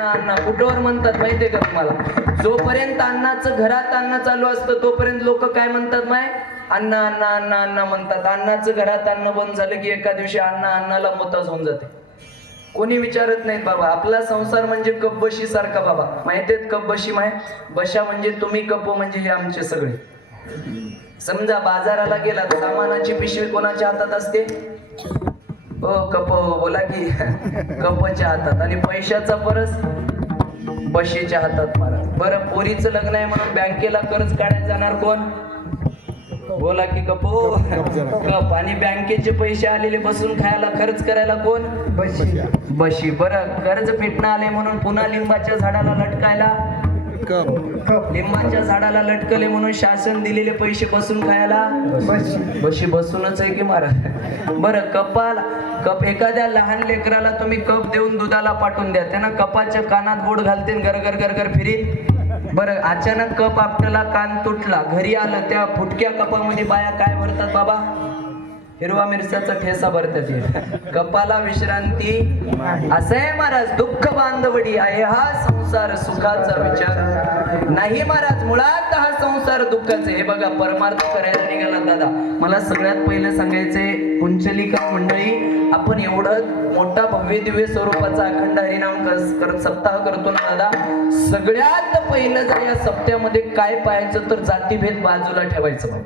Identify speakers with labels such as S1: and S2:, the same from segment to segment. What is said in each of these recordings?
S1: अण्णा कुठवर म्हणतात माहितीये का तुम्हाला? जोपर्यंत अण्णाचं घरात अन्न चालू असतं तोपर्यंत लोक काय म्हणतात माय? अण्णा अण्णा अण्णा अण्णा म्हणतात. अण्णाचं घरात अन्न बंद झालं की एका दिवशी अण्णा अण्णाला मोताज होऊन जाते. कोणी विचारत नाहीत बाबा. आपला संसार म्हणजे कपबशी सारखा बाबा. माहितीयेत कपबशी माय? बशा म्हणजे तुम्ही कप म्हणजे हे आमचे सगळे. समजा बाजाराला गेलात सामानाची पिशवी कोणाच्या हातात असते? कप बोला की कपच्या हातात. आणि पैशाचा परस बशीच्या हातात मारा. बरं पोरीचं लग्न आहे म्हणून बँकेला कर्ज काढायला जाणार कोण? बोला की कपो. कप आणि बँकेचे पैसे आलेले बसून खायला खर्च करायला कोण? बशी. बरं कर्ज फिटणं आले म्हणून पुन्हा लिंबाच्या झाडाला लटकायला कप. लिंबाच्या झाडाला लटकले म्हणून शासन दिलेले पैसे बसून खायला? बशी बसूनच आहे की मारा बरं कपाला कप एखाद्या लहान लेकराला तुम्ही कप देऊन दुधाला पाठवून द्या. त्यांना कपाच्या कानात गोड घालते गरगर गरगर फिरीत. बरं अचानक कप आपल्याला कान तुटला घरी आलं त्या फुटक्या कपामध्ये बाया काय भरतात बाबा? हिरवा मिरच्याचा ठेसा भरतात हे. कपाला विश्रांती. असं आहे महाराज दुःख बांधवडी आहे हा संसार सुखाचा विचार. नाही महाराज मुळात हा संसार दुःखाचे आहे. हे बघा परमार्थ करायला निघाला दादा. मला सगळ्यात पहिले सांगायचे कुंचलिका मंडळी आपण एवढं मोठा भव्य दिव्य स्वरूपाचा अखंड हरिनाम कर- सप्ताह करतो ना दादा. सगळ्यात पहिलं जर या सप्त्यामध्ये काय पाहायचं तर जातीभेद बाजूला ठेवायचं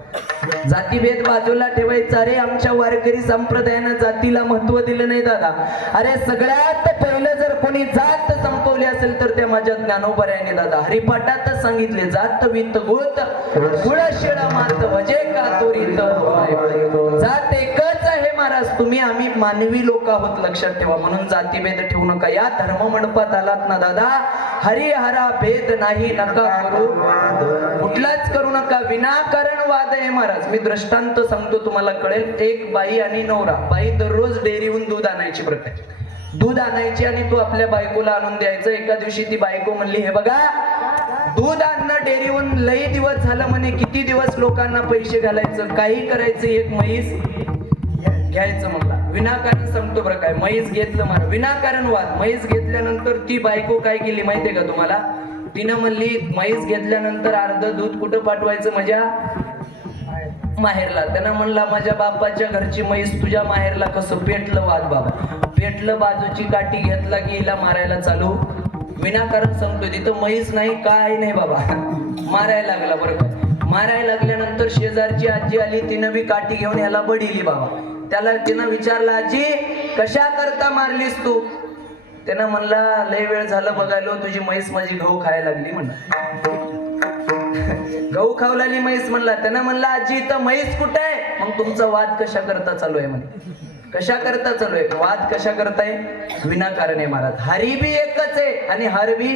S1: जातीभेद बाजूला ठेवायचा. अरे आमच्या वारकरी संप्रदायानं जातीला महत्त्व दिलं नाही दादा. अरे सगळ्यात पहिलं जर कोणी जात संपवली असेल तर त्या माझ्या ज्ञानोपर्याने दादा. हरिपाठात सांगितले जात वित गोत गुळ शिळा मात भजे का तोरीत जात एकच आहे महाराज तुम्ही आम्ही मानवी लोक आहोत लक्षात ठेवा. म्हणून जातीभेद ठेवू नका. या धर्म मंडपात आलात ना दादा. हरिहरा भेद नाही नका करू. कुठलाच करू नका. विनाकारण वाद आहे महाराज. मी दृष्टांत सांगतो तुम्हाला कळेल. एक बाई आणि नवरा. बाई दररोज डेअरीहून दूध आणायची प्रकार दूध आणायची आणि तू आपल्या बायकोला आणून द्यायचं. एका दिवशी ती बायको म्हणली हे बघा दूध आणणं डेअरीहून लई दिवस झालं म्हणे. किती दिवस लोकांना पैसे घालायचं? काही करायचं? एक म्हैस घ्यायचं म्हणला. विनाकारण सांगतो बरं काय म्हैस घेतलं मला. विनाकारण वाद. म्हैस घेतल्यानंतर ती बायको काय केली माहितीये का तुम्हाला? तिनं म्हणली म्हैस घेतल्यानंतर अर्ध दूध कुठं पाठवायचं माझ्या माहेरला. त्यानं म्हणला माझ्या बापाच्या घरची म्हैस तुझ्या माहेरला कसं पेटलं वाद बाबा? पेटलं बाजूची काठी घेतला की हिला मारायला चालू? विनाकारण सांगतो तिथं म्हैस नाही काय नाही बाबा. मारायला लागला बरं का. मारायला लागल्यानंतर शेजारची आजी आली तिनं बी काठी घेऊन ह्याला बडिली बाबा. त्याला तिनं विचारलं आजी कशा करता मारलीस तू? त्यानं म्हणला लय वेळ झालं बघायलो तुझी म्हैस माझी गहू खायला लागली म्हणला. गहू खाऊ लागली म्हैस म्हणला. त्यानं म्हणला आजी इथं म्हैस कुठे आहे? मग तुमचा वाद कशा करता चालू आहे? म्हणे. कशा करता चालू आहे? वाद कशा करताय विनाकारण आहे महाराज. हरी बी एकच आहे आणि हर बी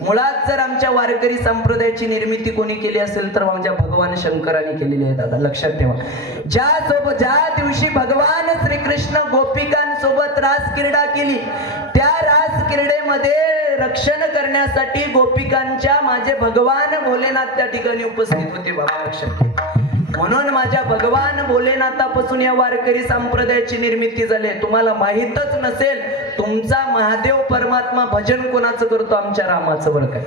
S1: मुळात जर आमच्या वारकरी संप्रदायाची निर्मिती कोणी केली असेल तर आमच्या भगवान शंकराने केलेली आहे दादा. लक्षात ठेवा. ज्या सोबत ज्या दिवशी भगवान श्रीकृष्ण गोपिकांसोबत रास क्रीडा केली त्या रास क्रीडेमध्ये रक्षण करण्यासाठी गोपिकांच्या माझे भगवान भोलेनाथ त्या ठिकाणी उपस्थित होते. बाबा लक्षात ठेवा. म्हणून माझ्या भगवान भोलेनाथापासून या वारकरी संप्रदायाची निर्मिती झाली. तुम्हाला माहीतच नसेल तुमचा महादेव परमात्मा भजन कोणाचं करतो? आमच्या रामाचं बरं काय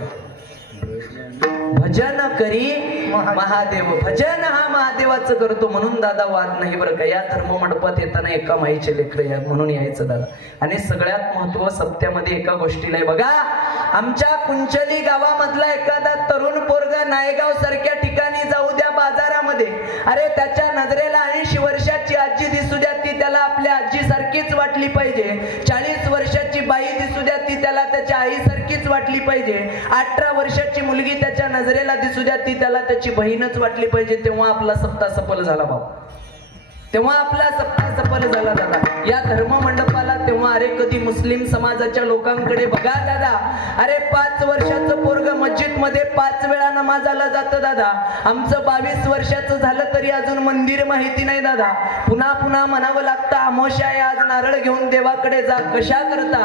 S1: भजन करी महादेव. भजन हा महादेवाचं करतो म्हणून दादा वाद नाही बरं का? या धर्म मंडपात येताना एका माईचे लेकर या म्हणून यायचं दादा. आणि सगळ्यात महत्त्व सत्यामध्ये एका गोष्टीला आहे. बघा आमच्या कुंचली गावामधला एखादा तरुण पोरगा नायगाव सारख्या ठिकाणी जाऊ दे. बाजारामध्ये अरे त्याच्या नजरेला ऐंशी वर्षाची आजी दिसू द्या ती त्याला आपल्या आजी सारखीच वाटली पाहिजे. चाळीस वर्षाची बाई दिसू द्या ती त्याला त्याच्या आई सारखीच वाटली पाहिजे. अठरा वर्षाची मुलगी त्याच्या नजरेला दिसू द्या ती त्याला त्याची बहीणच वाटली पाहिजे. तेव्हा आपला सप्ताह सफल झाला भाऊ तेव्हा आपला सप्ताह सफल झाला दादा. या धर्म मंडपाला तेव्हा अरे कधी मुस्लिम समाजाच्या लोकांकडे बघा दादा. अरे पाच वर्षाचं पोरग मस्जिदमध्ये पाच वेळा नमाजाला जातं दादा. आमचं बावीस वर्षाचं झालं तरी अजून मंदिर माहिती नाही दादा. पुन्हा पुन्हा म्हणावं लागतं आमोशा आज नारळ घेऊन देवाकडे जा. कशा करता?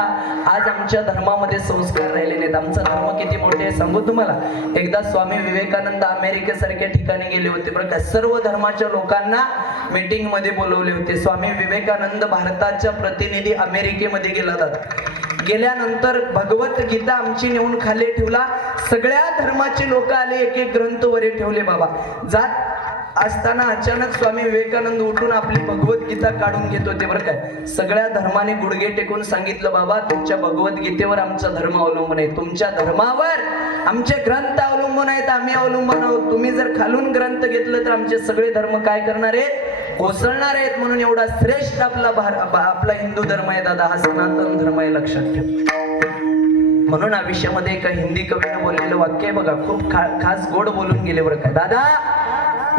S1: आज आमच्या धर्मामध्ये संस्कार राहिले नाहीत. आमचा धर्म किती मोठे आहे सांगू तुम्हाला? एकदा स्वामी विवेकानंद अमेरिकेसारख्या ठिकाणी गेले होते बरं का? सर्व धर्माच्या लोकांना मीटिंगमध्ये बोलवले होते. स्वामी विवेकानंद भारताच्या प्रतिनिधी अमेरिकेमध्ये गेला जातात. गेल्यानंतर भगवत गीता आमची नेऊन खाली ठेवला. सगळ्या धर्माचे लोक आले एक एक ग्रंथ वरे ठेवले बाबा. जात असताना अचानक स्वामी विवेकानंद उठून आपली भगवद्गीता काढून घेत होते बरं काय सगळ्या धर्माने गुडघे टेकून सांगितलं बाबा तुमच्या भगवद्गीतेवर आमचा धर्म अवलंबून आहे. तुमच्या धर्मावर आमचे ग्रंथ अवलंबून आहेत आम्ही अवलंबून आहोत. तुम्ही जर खालून ग्रंथ घेतलं तर आमचे सगळे धर्म काय करणार आहेत कोसळणार आहेत म्हणून एवढा श्रेष्ठ आपला भार- आपला हिंदू धर्म आहे दादा हा सनातन धर्म आहे लक्षात ठेव. म्हणून आयुष्यामध्ये एका हिंदी कवीनं बोललेलं वाक्य आहे बघा खूप खा- खास गोड बोलून गेले बरं का. दादा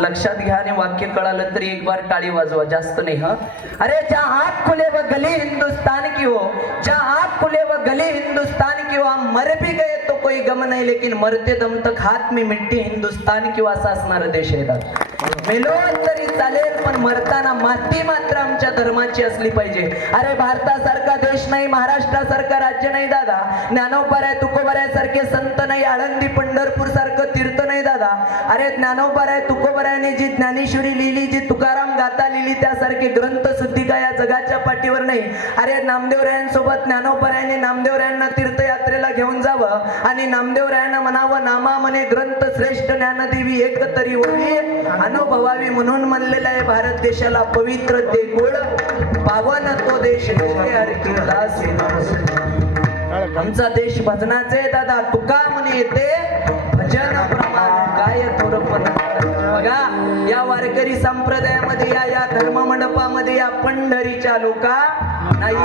S1: लक्षात घ्या आणि वाक्य कळालं तरी एक बार टाळी वाजवा जास्त नाही हा? अरे ज्या हात खुले व गली हिंदुस्तान की हो ज्या हात खुले व गली हिंदुस्तान की हो हम मर भी गए तो कोई गम नाही लेकिन मरते दम तक हात मी मिट्टी हिंदुस्तान किंवा असा असणारा देश आहे दादा. मेलो तरी चालेल पण मरताना माती मात्र आमच्या धर्माची असली पाहिजे. अरे भारतासारखा देश नाही महाराष्ट्रासारखं राज्य नाही दादा. ज्ञानोबाराय तुकोबाराय सारखे संत नाही आळंदी पंढरपूर सारखं तीर्थ नाही दादा. अरे ज्ञानोबाराय तुकोबऱ्याने जी ज्ञानेश्वरी लिहिली जी तुकाराम गाथा लिहिली त्यासारखे ग्रंथ सुद्धिका या जगाच्या पाठीवर नाही. अरे नामदेवरायांसोबत ज्ञानोपरायाने नामदेवरायांना तीर्थयात्रेला घेऊन जावं आणि नामदेवरायांना म्हणावं नामा म्हणे ग्रंथ श्रेष्ठ ज्ञानदेवी एक तरी होई. अनुभवावी म्हणून म्हणलेलं आहे भारत देशाला पवित्र ते गुळ पावन तो देश आमचा देश भजनाचे दादा तुका म्हणे येते. भजन प्रमाण काय थोडं बघा या वारकरी संप्रदायामध्ये या या धर्म मंडपामध्ये या पंढरीच्या लोका नाही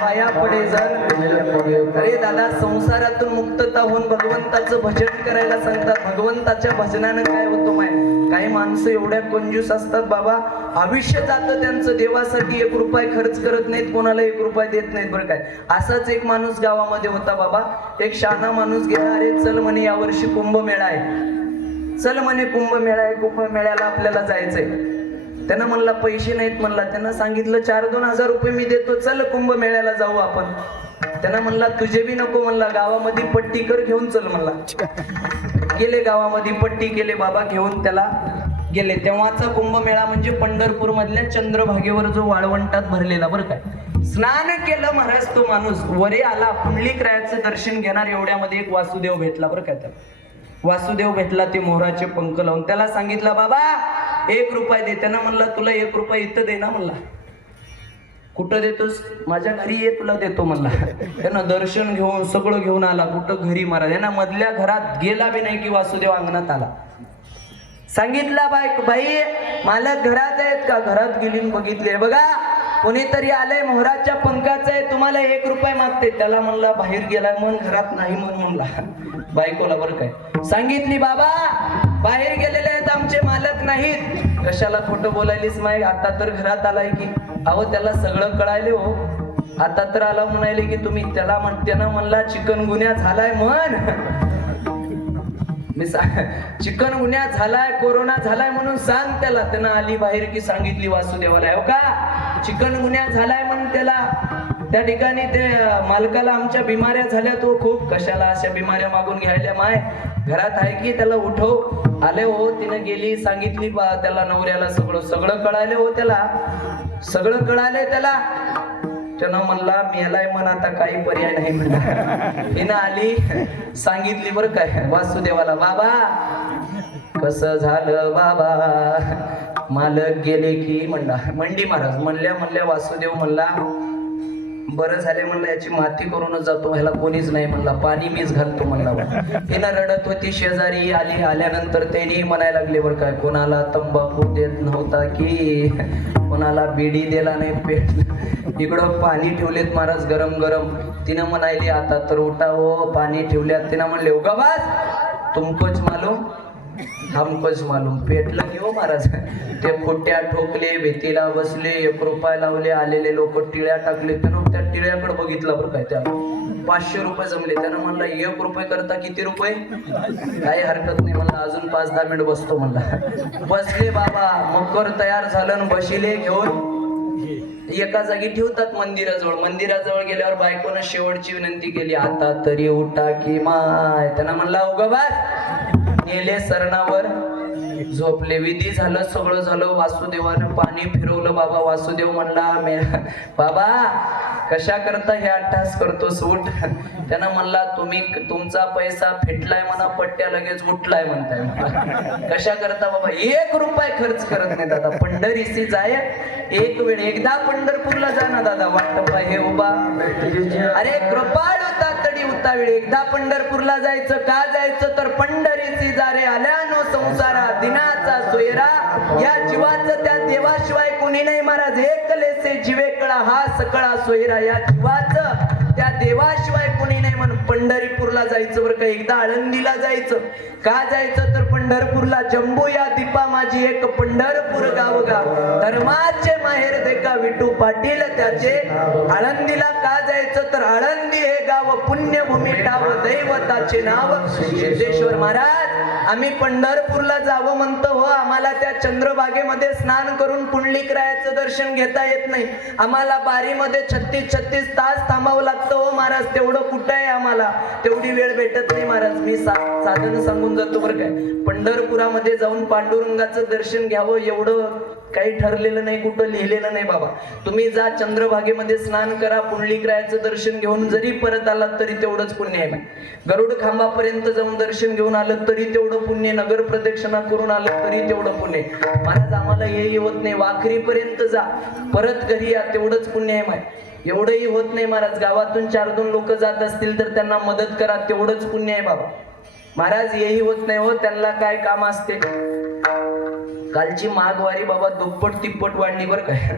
S1: पाया पडे जण अरे दादा संसारातून मुक्तता होऊन भगवंताचं भजन करायला सांगतात. भगवंताच्या भजनानं काय होतं माय काही माणसं एवढ्या कंजूस असतात बाबा आयुष्य जातं त्यांचं. देवासाठी एक रुपये खर्च करत नाहीत कोणाला एक रुपये देत नाहीत बरं काय. असाच एक माणूस गावामध्ये होता बाबा. एक शहाणा माणूस गेला अरे चल म्हणे यावर्षी कुंभमेळा आहे. चल म्हणे कुंभमेळा आहे कुंभमेळ्याला आपल्याला जायचंय. त्यानं म्हणला पैसे नाहीत म्हणला. त्यानं सांगितलं चार दोन हजार रुपये मी देतो. चल कुंभमेळ्याला जाऊ आपण. त्यानं म्हणला तुझे बी नको म्हणला. गावामध्ये पट्टी कर घेऊन चल म्हणला. गेले गावामध्ये पट्टी केले बाबा घेऊन त्याला गेले. तेव्हाचा कुंभमेळा म्हणजे पंढरपूर मधल्या चंद्रभागेवर जो वाळवंटात भरलेला बरं काय स्नान केलं महाराज तो माणूस. वरे आला पुंडलिकरायाचं दर्शन घेणार एवढ्यामध्ये एक वासुदेव भेटला बरं काय त्याला वासुदेव भेटला ते मोहराचे पंख लावून. त्याला सांगितलं बाबा एक रुपये दे. त्यानं म्हणला तुला एक रुपये इथं दे ना म्हणला. कुठं देतोस? माझ्या घरी ये तुला देतो म्हणला. त्यानं दर्शन घेऊन सगळं घेऊन आला. कुठं घरी मारा यांना मधल्या घरात गेला बी नाही की वासुदेव अंगणात आला. सांगितला बाय बाई मालक घरात आहेत का? घरात गेली बघितले बघा कोणीतरी आलंय मोहराच्या पंखाचं आहे तुम्हाला एक रुपये मागते त्याला म्हणला बाहेर गेला मन घरात नाही मन म्हणला. बायकोला बरं काय? सांगितली बाबा बाहेर गेलेले आहेत आमचे मालक नाहीत. कशाला खोटं बोलायलीस माय आता तर घरात आलाय की. अहो त्याला सगळं कळायले हो. आता तर आला म्हणायले की तुम्ही त्याला म्हण त्यानं म्हणला चिकन गुन्हा झालाय म्हण. मी चिकन गुन्हा झालाय कोरोना झालाय म्हणून सांग त्याला. त्यानं आली बाहेर की सांगितली वासुदेवाला हो का? चिकन गुन्हा झालाय म्हणून त्याला. त्या ठिकाणी ते मालकाला आमच्या बिमाऱ्या झाल्या. तो खूप कशाला अशा बिमाऱ्या मागून घ्यायला माय? घरात आहे की त्याला उठव. आले हो तिनं गेली सांगितली बा त्याला नवऱ्याला सगळं सगळं कळाले हो त्याला. सगळं कळाले त्याला. त्यानं म्हणला मेलाय मन आता काही पर्याय नाही म्हणला हिनं आली सांगितली बरं काय वासुदेवाला बाबा कस झालं बाबा? मालक गेले की? म्हणला मंडी महाराज म्हणल्या म्हणल्या वासुदेव म्हणला बरं झाले म्हणलं याची माती करूनच जातो ह्याला कोणीच नाही म्हणला. पाणी मीच घालतो म्हणला. हिनं रडत होती शेजारी आली आल्यानंतर त्यांनी म्हणायला लागले बरं काय कोणाला तंबाखू देत नव्हता की? कोणाला बिडी दिला नाही पेट. इकडं पाणी ठेवलेत महाराज गरम गरम. तिनं म्हणायली आता तर उठा हो पाणी ठेवल्यात. तिनं म्हणले उगा बास तुमकोच मालूम. हमकच मालूम पेटलं नाही हो महाराज। ते खोट्या ठोकले भीतीला बसले एक रुपया लावले आलेले लोक टिळ्या टाकले. त्यानं त्या टिळ्याकडे बघितलं बरं काय त्या पाचशे रुपये जमले. त्यानं म्हणला एक रुपये करता किती रुपये? काही हरकत नाही म्हणला अजून पाच दहा मिनिट बसतो म्हणला. बसले बाबा मकर तयार झालं आणि बशिले घेऊन एका जागी ठेवतात मंदिराजवळ. मंदिराजवळ गेल्यावर बायकोनं शेवटची विनंती केली आता तरी उठा की माय. त्यांना म्हणला उगा बाय. गेले सरणावर झोपले. विधी झालं सगळं झालं. वासुदेवानं पाणी फिरवलं. बाबा वासुदेव म्हणला बाबा कशा करता हे अट्टास करतो सूट त्यानं म्हणला तुम्ही तुमचा पैसा फिटलाय म्हणा पट्ट्या लगेच उठलाय म्हणताय. कशा करता बाबा? एक रुपये खर्च करत नाही दादा. पंढरीसी जाय. एक वेळ एकदा पंढरपूरला जा ना दादा. वाटप हे उभा. अरे कृपाळू करता वेळी. एकदा पंढरपूरला जायचं का जायचं? तर पंढरीची जारे आल्यानो संसारा दिनाचा सोयरा. या जीवाचं त्या देवाशिवाय कोणी नाही महाराज. एकलेसे जिवेकळा हा सकळा सोयरा. या जीवाचं त्या देवाशिवाय कोणी नाही म्हणून पंढरीपूरला जायचं बरं का? एकदा आळंदीला जायचं. का जायचं? तर पंढरपूरला जम्बू या दीपा माझी एक पंढरपूर गाव गाव धर्माचे माहेर देखा विठू पाटील त्याचे. आळंदीला का जायचं? तर आळंदी हे गाव पुण्यभूमी टाव दैवताचे नाव. सिद्धेश्वर महाराज आम्ही पंढरपूरला जावं म्हणतो हो. आम्हाला त्या चंद्रभागेमध्ये स्नान करून पुंडलिक रायाचं दर्शन घेता येत नाही. आम्हाला बारीमध्ये छत्तीस छत्तीस तास थांबावं लागतं हो महाराज. तेवढं कुठं आहे आम्हाला? तेवढी वेळ भेटत नाही महाराज. मी सा- साधन सांगून जातो बरं काय पंढरपुरामध्ये जाऊन पांडुरंगाचं दर्शन घ्यावं एवढं काही ठरलेलं नाही कुठं लिहिलेलं नाही बाबा. तुम्ही जा चंद्रभागेमध्ये स्नान करा पुंडलिक रायाचं दर्शन घेऊन जरी परत आलात तरी तेवढंच पुण्य आहे गरुड खांबापर्यंत जाऊन दर्शन घेऊन आलं तरी तेवढं पुण्य नगर प्रदक्षिणा करून आलं तरी तेवढं पुण्य. महाराज आम्हाला हे होत नाही वाखरीपर्यंत जा. परत घरी या तेवढंच पुण्य आहे माय एवढंही होत नाही महाराज गावातून चार दोन लोक जात असतील तर त्यांना मदत करा तेवढंच पुण्य आहे बाबा. महाराज हेही होत नाही हो त्यांना काय काम असते? कालची माघवारी बाबा दुप्पट तिप्पट वाढली बरं काय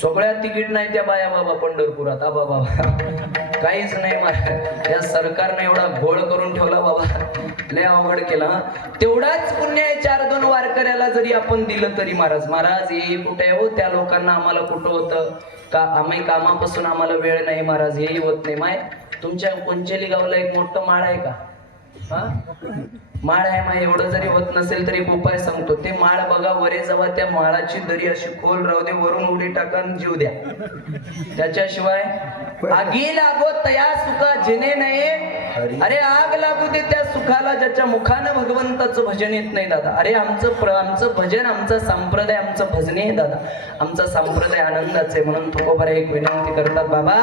S1: सगळ्या तिकीट नाही त्या बाया बाबा पंढरपुरात. आबा बाबा काहीच नाही महाराज या सरकारने एवढा घोळ करून ठेवला बाबा. लय अवघड केला तेवढाच पुण्य आहे चार दोन वारकऱ्याला जरी आपण दिलं तरी महाराज. महाराज हे कुठे हो? त्या लोकांना आम्हाला कुठं होतं? का आम्ही कामापासून आम्हाला वेळ नाही महाराज? हेही होत नाही. माय तुमच्या कोंचेली गावला एक मोठं माळ आहे का? हा? माळ आहे मा एवढं जरी होत नसेल तरी एक उपाय सांगतो. ते माळ बघा वरे जेव्हा त्या माळाची दरी अशी खोल राहू दे वरून उडी टाका आणि जीव द्या. त्याच्याशिवाय आगी लागो तया सुखा जिने नये. अरे आग लागू दे त्या सुखाला ज्याच्या मुखानं भगवंताचं भजन येत नाही दादा. अरे आमचं आमचं भजन आमचा संप्रदाय आमचं भजने आहे दादा. आमचा संप्रदाय आनंदाचे आहे. म्हणून तुकोबारा एक विनंती करतात बाबा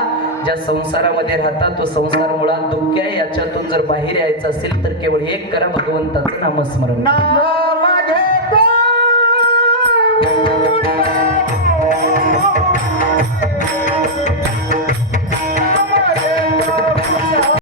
S1: ज्या संसारामध्ये राहतात तो संसार मुळात दुःखी आहे. याच्यातून जर बाहेर यायचं असेल तर केवळ एक करा भगवंताचं नामस्मरण.
S2: नाम घेतो.